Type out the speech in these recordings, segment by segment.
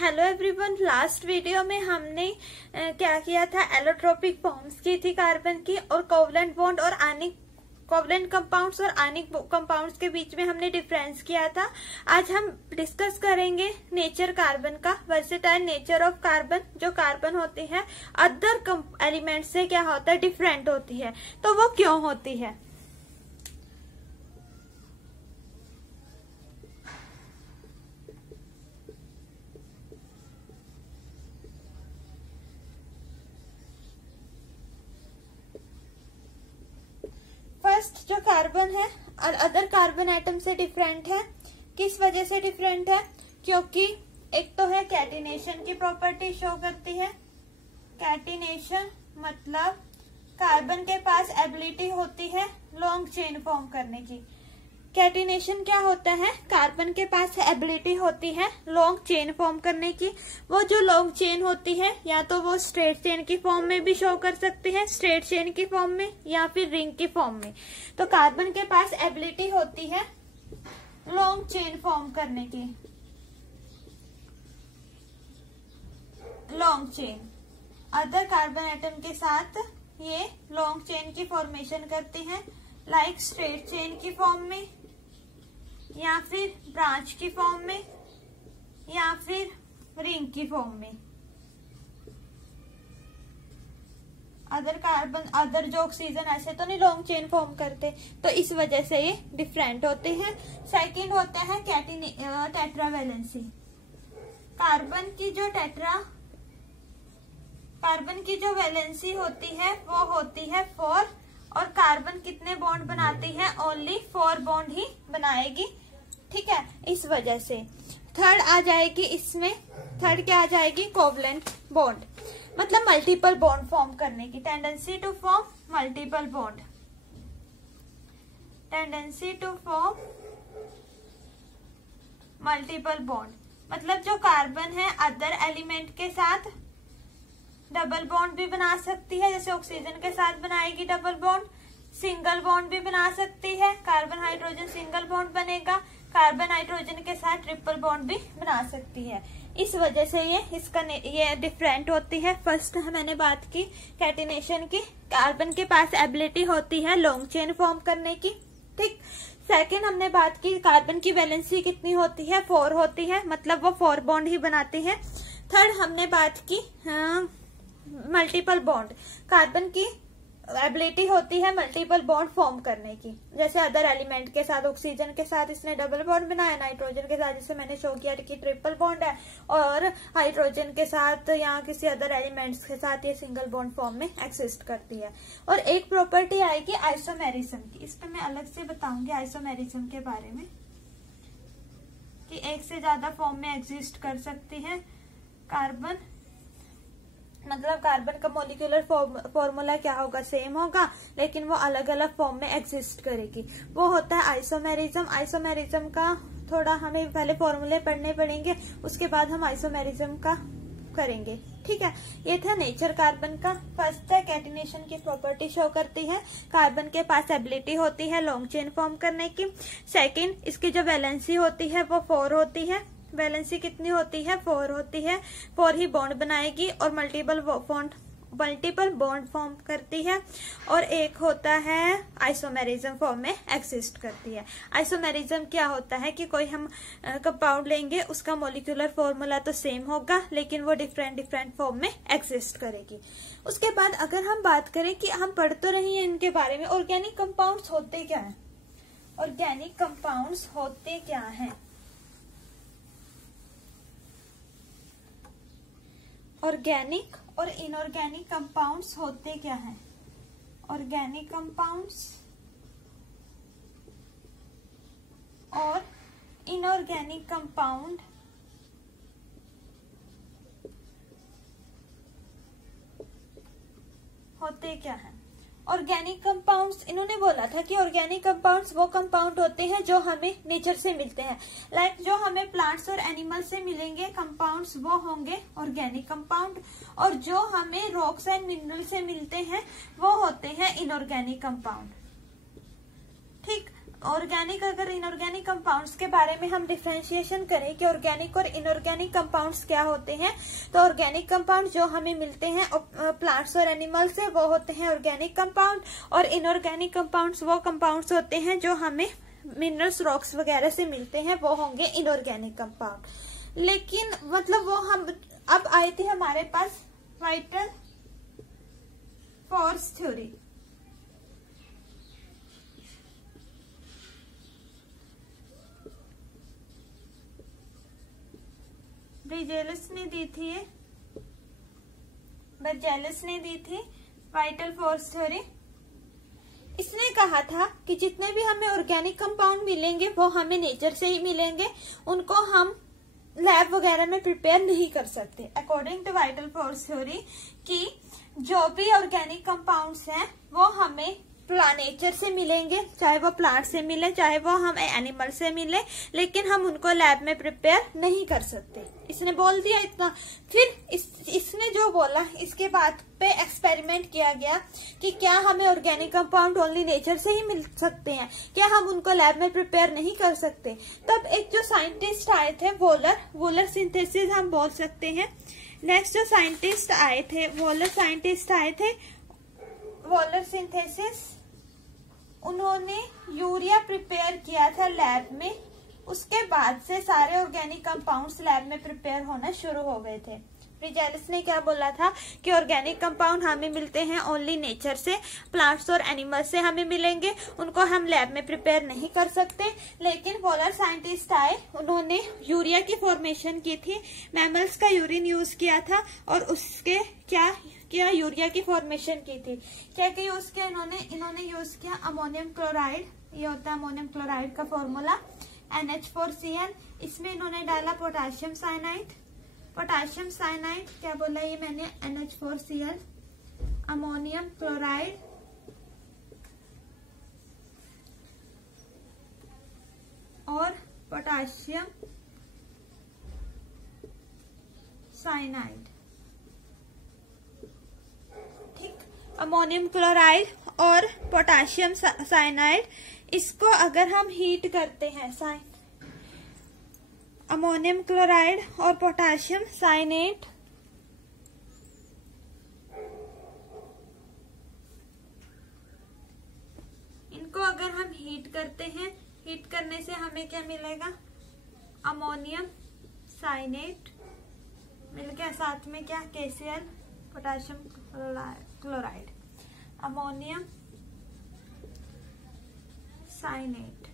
Hello everyone, last video में हमने क्या किया था, एलोट्रोपिक फॉर्म्स की थी कार्बन की, और कोवलेंट बॉन्ड और आनिक कोवलेंट कंपाउंड्स और आनिक कंपाउंड्स के बीच में हमने डिफरेंस किया था। आज हम डिस्कस करेंगे नेचर कार्बन का, वर्सेटाइल नेचर ऑफ कार्बन। जो कार्बन होती है अदर एलिमेंट से क्या होता है, डिफरेंट होती है, तो वो क्यों होती है। फर्स्ट जो कार्बन है अदर कार्बन एटम से डिफरेंट है। किस वजह से डिफरेंट है? क्योंकि एक तो है कैटिनेशन की प्रॉपर्टी शो करती है। कैटिनेशन मतलब कार्बन के पास एबिलिटी होती है लॉन्ग चेन फॉर्म करने की। कैटिनेशन क्या होता है? कार्बन के पास एबिलिटी होती है लॉन्ग चेन फॉर्म करने की। वो जो लॉन्ग चेन होती है या तो वो स्ट्रेट चेन की फॉर्म में भी शो कर सकती है, स्ट्रेट चेन की फॉर्म में या फिर रिंग की फॉर्म में। तो कार्बन के पास एबिलिटी होती है लॉन्ग चेन फॉर्म करने की। Long chain other carbon atom के साथ ये लॉन्ग चेन की फॉर्मेशन करती है, लाइक स्ट्रेट चेन की फॉर्म में या फिर ब्रांच की फॉर्म में या फिर रिंग की फॉर्म में। अदर जो ऑक्सीजन ऐसे तो नहीं लॉन्ग चेन फॉर्म करते, तो इस वजह से ये डिफरेंट होते हैं। सेकंड होता है टेट्रावैलेंसी। कार्बन की जो वैलेंसी होती है वो होती है 4, और कार्बन कितने बॉन्ड बनाती है? ओनली 4 बॉन्ड ही बनाएगी। ठीक है, इस वजह से थर्ड आ जाएगी इसमें। थर्ड क्या आ जाएगी? कोवलेंट बॉन्ड, मतलब मल्टीपल बॉन्ड फॉर्म करने की tendency to form multiple bond. Tendency to form multiple bond मतलब जो कार्बन है अदर एलिमेंट के साथ डबल बॉन्ड भी बना सकती है, जैसे ऑक्सीजन के साथ बनाएगी डबल बॉन्ड। सिंगल बॉन्ड भी बना सकती है, कार्बन हाइड्रोजन सिंगल बॉन्ड बनेगा। कार्बन नाइट्रोजन के साथ ट्रिपल बॉन्ड भी बना सकती है। इस वजह से ये डिफरेंट होती है। फर्स्ट मैंने बात की कैटिनेशन की, कार्बन के पास एबिलिटी होती है लॉन्ग चेन फॉर्म करने की। ठीक। सेकेंड हमने बात की कार्बन की वैलेंसी कितनी होती है? 4 होती है, मतलब वो 4 बॉन्ड ही बनाती है। थर्ड हमने बात की मल्टीपल बॉन्ड। कार्बन की एबिलिटी होती है मल्टीपल बॉन्ड फॉर्म करने की, जैसे अदर एलिमेंट के साथ ऑक्सीजन के साथ इसने डबल बॉन्ड बनाया, नाइट्रोजन के साथ जिसे मैंने शो किया कि ट्रिपल बॉन्ड है, और हाइड्रोजन के साथ या किसी अदर एलिमेंट्स के साथ ये सिंगल बॉन्ड फॉर्म में एक्सिस्ट करती है। और एक प्रॉपर्टी आएगी आइसोमेरिज्म की। इस पर मैं अलग से बताऊंगी आइसोमेरिज्म के बारे में, कि एक से ज्यादा फॉर्म में एग्जिस्ट कर सकती है कार्बन। मतलब कार्बन का मॉलिक्यूलर फॉर्मूला क्या होगा? सेम होगा, लेकिन वो अलग अलग फॉर्म में एग्जिस्ट करेगी। वो होता है आइसोमेरिज्म। आइसोमेरिज्म का थोड़ा हमें पहले फॉर्मूले पढ़ने पड़ेंगे, उसके बाद हम आइसोमेरिज्म का करेंगे। ठीक है, ये था नेचर कार्बन का। फर्स्ट है कैटिनेशन की प्रॉपर्टी शो करती है, कार्बन के पास एबिलिटी होती है लॉन्ग चेन फॉर्म करने की। सेकंड, इसकी जो वैलेंसी होती है वो 4 होती है। वैलेंसी कितनी होती है? 4 होती है। 4 ही बॉन्ड बनाएगी और मल्टीपल बॉन्ड फॉर्म करती है। और एक होता है आइसोमेरिज्म फॉर्म में एक्सिस्ट करती है। आइसोमेरिज्म क्या होता है कि कोई हम कंपाउंड लेंगे, उसका मॉलिक्यूलर फॉर्मूला तो सेम होगा, लेकिन वो डिफरेंट फॉर्म में एक्सिस्ट करेगी। उसके बाद अगर हम बात करें कि हम पढ़ तो रही हैं इनके बारे में, ऑर्गेनिक कंपाउंड्स होते क्या है? ऑर्गेनिक कंपाउंड्स होते क्या है? ऑर्गेनिक और इनऑर्गेनिक कंपाउंड्स होते क्या हैं? ऑर्गेनिक कंपाउंड्स और इनऑर्गेनिक कंपाउंड होते क्या हैं? ऑर्गेनिक कंपाउंड्स, इन्होंने बोला था कि ऑर्गेनिक कंपाउंड्स वो कंपाउंड होते हैं जो हमें नेचर से मिलते हैं, लाइक जो हमें प्लांट्स और एनिमल्स से मिलेंगे कंपाउंड्स वो होंगे ऑर्गेनिक कंपाउंड, और जो हमें रॉक्स एंड मिनरल से मिलते हैं वो होते हैं इनऑर्गेनिक कंपाउंड। ठीक। ऑर्गेनिक अगर इनऑर्गेनिक कंपाउंड्स के बारे में हम डिफरेंशिएशन करें कि ऑर्गेनिक और इनऑर्गेनिक कंपाउंड्स क्या होते हैं, तो ऑर्गेनिक कंपाउंड जो हमें मिलते हैं प्लांट्स और एनिमल्स से वो होते हैं ऑर्गेनिक कंपाउंड, और इनऑर्गेनिक कंपाउंड्स वो कंपाउंड्स होते हैं जो हमें मिनरल्स रॉक्स वगैरह से मिलते हैं, वो होंगे इनऑर्गेनिक कंपाउंड। लेकिन मतलब वो हम अब आए थे हमारे पास वाइटल फोर्स थ्योरी। ब्रिजेलस ने दी थी ये, बर्जेलस ने दी थी वाइटल फोर्स थ्योरी। इसने कहा था कि जितने भी हमें ऑर्गेनिक कंपाउंड मिलेंगे वो हमें नेचर से ही मिलेंगे, उनको हम लैब वगैरह में प्रिपेयर नहीं कर सकते। According to vital force theory कि जो भी ऑर्गेनिक कंपाउंड्स हैं वो हमें नेचर से मिलेंगे, चाहे वो प्लांट से मिले चाहे वो हम एनिमल से मिले, लेकिन हम उनको लैब में प्रिपेयर नहीं कर सकते। इसने बोल दिया इतना। फिर इसने जो बोला इसके बाद पे एक्सपेरिमेंट किया गया कि क्या हमें ऑर्गेनिक कंपाउंड ओनली नेचर से ही मिल सकते हैं, क्या हम उनको लैब में प्रिपेयर नहीं कर सकते। तब एक जो साइंटिस्ट आए थे वोलर सिंथेसिस हम बोल सकते हैं। नेक्स्ट जो साइंटिस्ट आए थे वोलर सिंथेसिस, उन्होंने यूरिया प्रिपेयर किया था लैब में। उसके बाद से सारे ऑर्गेनिक कंपाउंड्स लैब में प्रिपेयर होना शुरू हो गए थे। ब्रिजेलस ने क्या बोला था कि ऑर्गेनिक कंपाउंड हमें मिलते हैं ओनली नेचर से, प्लांट्स और एनिमल्स से हमें मिलेंगे, उनको हम लैब में प्रिपेयर नहीं कर सकते। लेकिन वोलर साइंटिस्ट आए, उन्होंने यूरिया की फॉर्मेशन की थी, मैमल्स का यूरिन यूज किया था और उसके क्या यूरिया की फॉर्मेशन की थी। क्या यूज किया इन्होंने यूज किया अमोनियम क्लोराइड। ये होता है अमोनियम क्लोराइड का फॉर्मूला NH4Cl। इसमें इन्होंने डाला पोटाशियम साइनाइड। क्या बोला ये मैंने, NH4Cl, अमोनियम क्लोराइड और पोटाशियम साइनाइड। ठीक, अमोनियम क्लोराइड और पोटाशियम साइनाइड, इसको अगर हम हीट करते हैं, अमोनियम क्लोराइड और पोटाशियम साइनेट, इनको अगर हम हीट करते हैं, हीट करने से हमें क्या मिलेगा, अमोनियम साइनेट मिल गया, साथ में क्या KCl, potassium chloride, ammonium cyanate.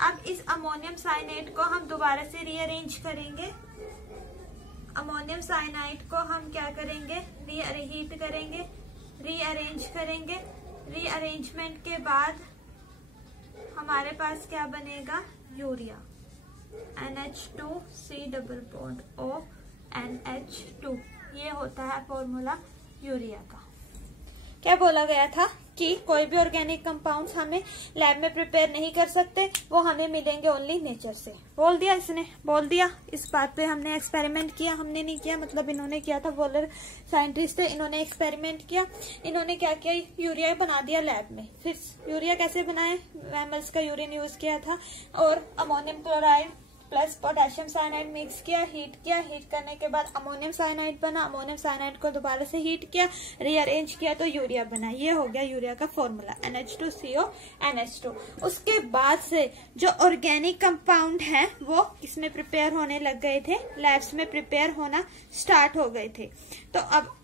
अब इस अमोनियम साइनेट को हम दोबारा से रीअरेंज करेंगे। अमोनियम साइनाइड को हम क्या करेंगे, हीट करेंगे, रीअरेंज करेंगे। रीअरेंजमेंट के बाद हमारे पास क्या बनेगा, urea, NH2C double bond O NH2। ये होता है फॉर्मूला यूरिया का। क्या बोला गया था कि कोई भी ऑर्गेनिक कंपाउंड्स हमें लैब में प्रिपेयर नहीं कर सकते, वो हमें मिलेंगे ओनली नेचर से। बोल दिया इसने, बोल दिया। इस बात पे हमने एक्सपेरिमेंट किया, हमने नहीं किया, मतलब इन्होंने किया था, वोलर साइंटिस्ट थे, इन्होंने एक्सपेरिमेंट किया। इन्होंने क्या किया, यूरिया बना दिया लैब में। फिर यूरिया कैसे बनाए, मैमल्स का यूरिन यूज किया था और ammonium chloride plus potassium cyanide mix किया, हीट किया। हीट करने के बाद अमोनियम साइनाइड बना। अमोनियम साइनाइड को दोबारा से हीट किया, रीअरेंज किया तो यूरिया बना। ये हो गया यूरिया का फॉर्मूला, NH2CO NH2। उसके बाद से जो ऑर्गेनिक कंपाउंड है वो किसमें प्रिपेयर होने लग गए थे, लैब्स में प्रिपेयर होना स्टार्ट हो गए थे। तो अब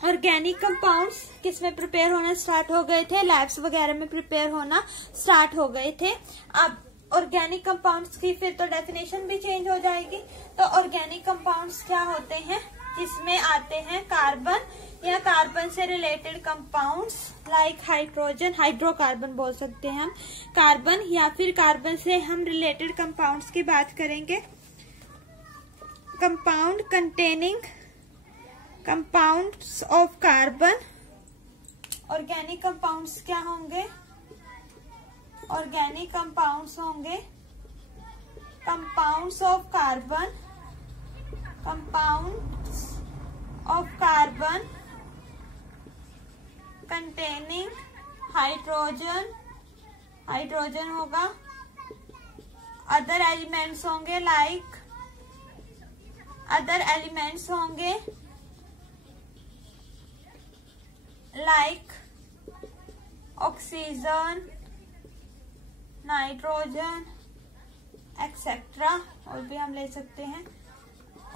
ऑर्गेनिक कंपाउंड्स किसमें प्रिपेयर होना स्टार्ट हो गए थे, लैब्स वगैरह में प्रिपेयर होना स्टार्ट हो गए थे। अब ऑर्गेनिक कंपाउंड्स की फिर तो डेफिनेशन भी चेंज हो जाएगी। तो ऑर्गेनिक कंपाउंड्स क्या होते हैं, जिसमें आते हैं कार्बन या कार्बन से related compounds like hydrogen, hydrocarbon बोल सकते हैं हम, कार्बन या फिर कार्बन से हम रिलेटेड कंपाउंड्स की बात करेंगे। Compound containing compounds of carbon. Organic compounds क्या होंगे, ऑर्गेनिक कंपाउंड्स होंगे compounds of carbon, compounds of carbon containing hydrogen, hydrogen होगा, अदर एलिमेंट्स होंगे लाइक ऑक्सीजन, नाइट्रोजन एक्सेट्रा, और भी हम ले सकते हैं,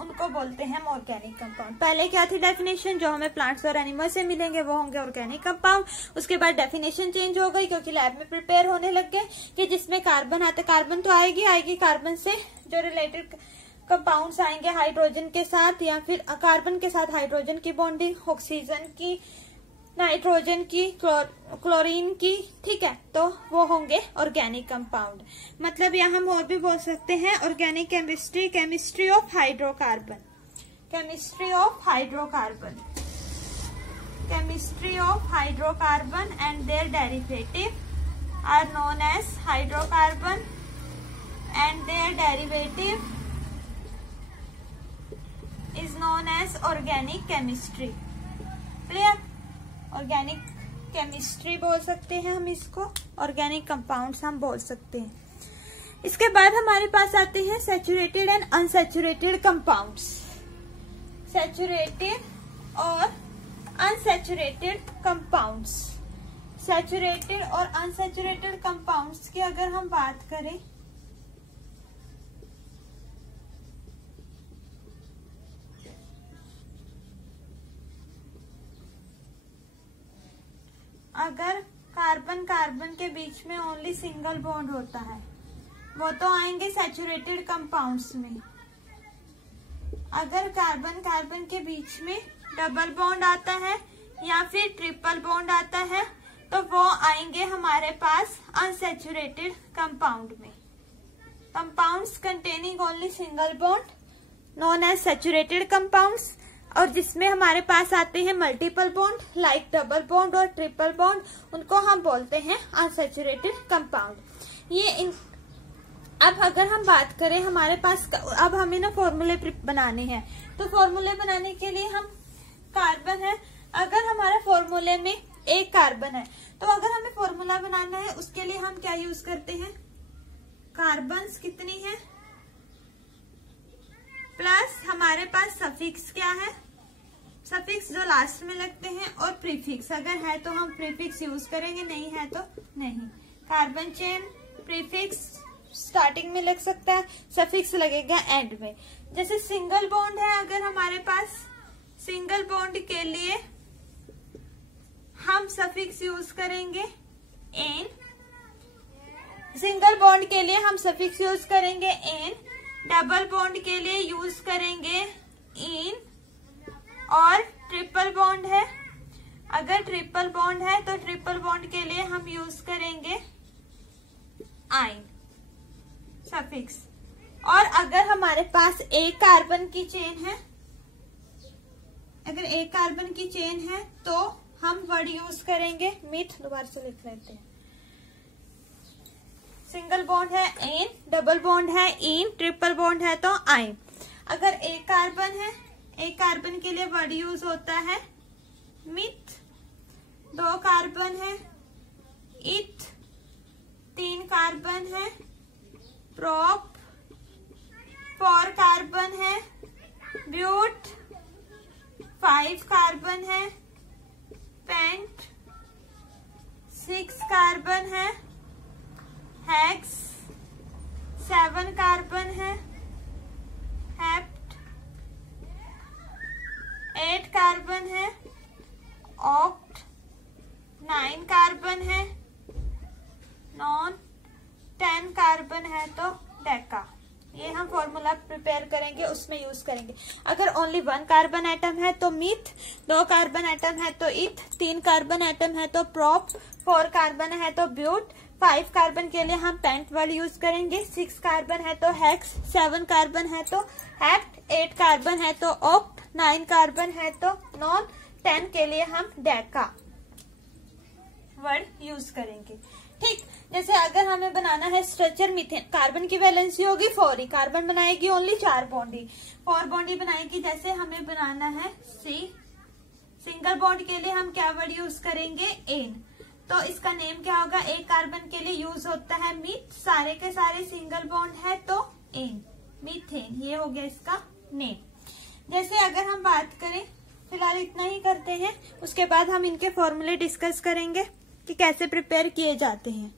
उनको बोलते हैं ऑर्गेनिक कंपाउंड। पहले क्या थी डेफिनेशन, जो हमें प्लांट्स और एनिमल से मिलेंगे वो होंगे ऑर्गेनिक कंपाउंड। उसके बाद डेफिनेशन चेंज हो गई क्योंकि लैब में प्रिपेयर होने लग गए कि जिसमें कार्बन आते, कार्बन तो आएगी, कार्बन से जो रिलेटेड कंपाउंड्स आएंगे हाइड्रोजन के साथ, या फिर कार्बन के साथ हाइड्रोजन की बॉन्डिंग, ऑक्सीजन की, नाइट्रोजन की, क्लोरीन की, ठीक है, तो वो होंगे ऑर्गेनिक कंपाउंड। मतलब यहाँ हम और भी बोल सकते हैं organic chemistry, chemistry of hydrocarbon, chemistry of hydrocarbon, chemistry of hydrocarbon and their derivative are known as hydrocarbon and their derivative is known as organic chemistry. Clear? Organic chemistry बोल सकते हैं हम इसको, ऑर्गेनिक कंपाउंड्स हम बोल सकते हैं। इसके बाद हमारे पास आते हैं saturated and unsaturated compounds. Saturated और अनसैचुरेटेड कंपाउंड्स, सैचुरेटेड और अनसैचुरेटेड कंपाउंड्स की अगर हम बात करें, अगर कार्बन के बीच में ओनली सिंगल बॉन्ड होता है वो तो आएंगे सैचुरेटेड कंपाउंड्स में। अगर कार्बन के बीच में डबल बॉन्ड आता है या फिर ट्रिपल बॉन्ड आता है तो वो आएंगे हमारे पास अनसैचुरेटेड कंपाउंड में। Compounds containing only single bond known as saturated compounds, और जिसमें हमारे पास आते हैं multiple bond like double bond और ट्रिपल बॉन्ड, उनको हम बोलते हैं अनसैचुरेटेड कंपाउंड। ये अब अगर हम बात करें हमारे पास, अब हमें ना फॉर्मूले बनाने हैं, तो फॉर्मूले बनाने के लिए हम कार्बन है, अगर हमारे फॉर्मूले में एक कार्बन है तो अगर हमें फॉर्मूला बनाना है उसके लिए हम क्या यूज करते हैं, कार्बन्स कितनी है प्लस हमारे पास सफिक्स क्या है, सफिक्स जो लास्ट में लगते हैं, और प्रीफिक्स, अगर है तो हम प्रीफिक्स यूज करेंगे, नहीं है तो नहीं। कार्बन चेन प्रीफिक्स स्टार्टिंग में लग सकता है, सफिक्स लगेगा एंड में। जैसे सिंगल बॉन्ड है, अगर हमारे पास सिंगल बॉन्ड के लिए हम सफिक्स यूज करेंगे एन, सिंगल बॉन्ड के लिए हम सफिक्स यूज करेंगे एन, डबल बॉन्ड के लिए यूज करेंगे इन, और ट्रिपल बॉन्ड है, अगर ट्रिपल बॉन्ड है तो ट्रिपल बॉन्ड के लिए हम यूज करेंगे आइन सफिक्स। और अगर हमारे पास एक कार्बन की चेन है, अगर एक कार्बन की चेन है तो हम वर्ड यूज करेंगे मिथ, दोबारा से लिख लेते हैं, सिंगल बॉन्ड है एन, डबल बॉन्ड है इन, ट्रिपल बॉन्ड है तो आइन। अगर एक कार्बन है, एक कार्बन के लिए वर्ड यूज होता है मिथ, दो कार्बन है इथ, तीन कार्बन है प्रोप, फोर कार्बन है ब्यूट, फाइव कार्बन है पेंट, सिक्स कार्बन है हेक्स, सेवन कार्बन है हेप्ट, एट कार्बन है ऑक्ट, नाइन कार्बन है नॉन, 10 कार्बन है तो डेका। ये हम फॉर्मूला प्रिपेयर करेंगे, उसमें यूज करेंगे। अगर ओनली 1 कार्बन एटम है तो मिथ, 2 कार्बन एटम है तो इथ, 3 कार्बन एटम है तो प्रोप, 4 कार्बन है तो ब्यूट, 5 कार्बन के लिए हम पेंट वर्ड यूज करेंगे, 6 कार्बन है तो हेक्स, 7 कार्बन है तो हेप्ट, 8 कार्बन है तो ऑक्ट, 9 कार्बन है तो नॉन, 10 के लिए हम डेका वर्ड यूज करेंगे। ठीक, जैसे अगर हमें बनाना है स्ट्रक्चर मीथेन, कार्बन की वैलेंसी होगी 4 ही, कार्बन बनाएगी ओनली 4 बॉन्ड ही, 4 बॉन्ड ही बनाएगी। जैसे हमें बनाना है सी, सिंगल बॉन्ड के लिए हम क्या वर्ड यूज करेंगे एन, तो इसका नेम क्या होगा? एक कार्बन के लिए यूज होता है मीथ, सारे के सारे सिंगल बॉन्ड है तो एन, मीथेन, ये हो गया इसका नेम। जैसे अगर हम बात करें, फिलहाल इतना ही करते हैं, उसके बाद हम इनके फॉर्मूले डिस्कस करेंगे कि कैसे प्रिपेयर किए जाते हैं।